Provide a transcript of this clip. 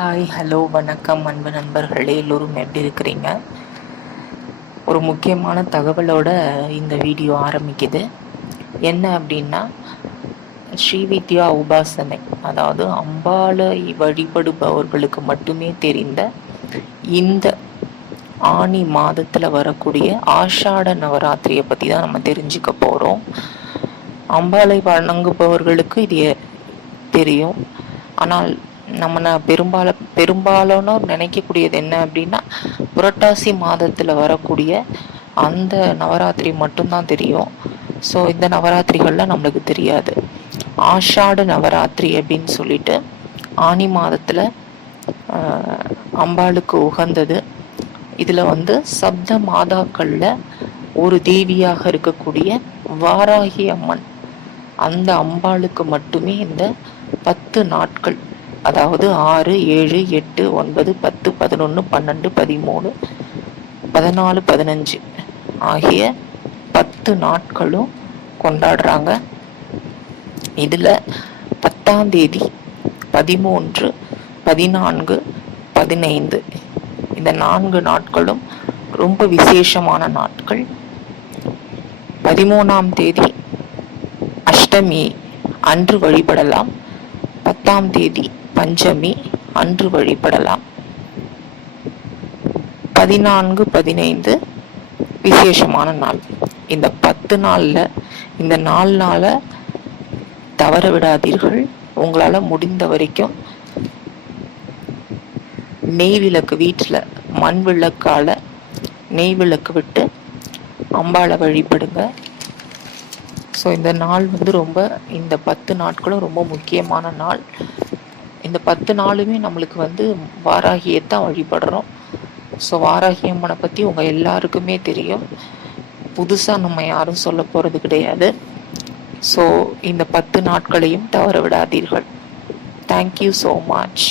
Hi, hello, வணக்கம் அன்பு நண்பர்களே, எல்லோரும் எப்படி இருக்கிறீங்க? ஒரு முக்கியமான தகவலோட இந்த வீடியோ ஆரம்பிக்குது. என்ன அப்படின்னா, ஸ்ரீவித்யா உபாசனை, அதாவது அம்பாளை வழிபடுபவர்களுக்கு மட்டுமே தெரிந்த இந்த ஆனி மாதத்தில் வரக்கூடிய ஆஷாட நவராத்திரியை பற்றி தான் நம்ம தெரிஞ்சுக்க போகிறோம். அம்பாளை வணங்குபவர்களுக்கு இது தெரியும். ஆனால் நம்ம பெரும்பாலானோர் நினைக்கக்கூடியது என்ன அப்படின்னா, புரட்டாசி மாதத்தில் வரக்கூடிய அந்த நவராத்திரி மட்டும்தான் தெரியும். ஸோ இந்த நவராத்திரிகள்லாம் நம்மளுக்கு தெரியாது. ஆஷாட நவராத்திரி அப்படின்னு சொல்லிட்டு ஆனி மாதத்தில் அம்பாளுக்கு உகந்தது. இதில் சப்த மாதாக்களில் ஒரு தேவியாக இருக்கக்கூடிய வாராகி அம்மன், அந்த அம்பாளுக்கு மட்டுமே இந்த 10 நாட்கள், அதாவது 6, 7, 8, 9, 10, 11, 12, 13, 14, 15 ஆகிய 10 நாட்களும் கொண்டாடுறாங்க. இதில் 10ஆம் தேதி, 13, 14, 15 இந்த 4 நாட்களும் ரொம்ப விசேஷமான நாட்கள். 13ஆம் தேதி அஷ்டமி அன்று வழிபடலாம். 10ஆம் தேதி பஞ்சமி அன்று வழிபடலாம். 14, 15 விசேஷமான நாள். இந்த 10 நாளில் இந்த 4 நாளை தவற விடாதீர்கள். உங்களால் முடிந்த வரைக்கும் நெய் விளக்கு, வீட்டில் மண் விளக்கால் நெய் விளக்கு விட்டு அம்பாளை வழிபடுங்க. ஸோ இந்த நாள் இந்த 10 நாட்களும் ரொம்ப முக்கியமான நாள். இந்த 10 நாளுமே நம்மளுக்கு வாராகியத்தான் வழிபடுறோம். ஸோ வாராகி அம்மனை பற்றி உங்கள் எல்லாருக்குமே தெரியும். புதுசாக நம்ம யாரும் சொல்ல போகிறது கிடையாது. ஸோ இந்த 10 நாட்களையும் தவற விடாதீர்கள். Thank you so much.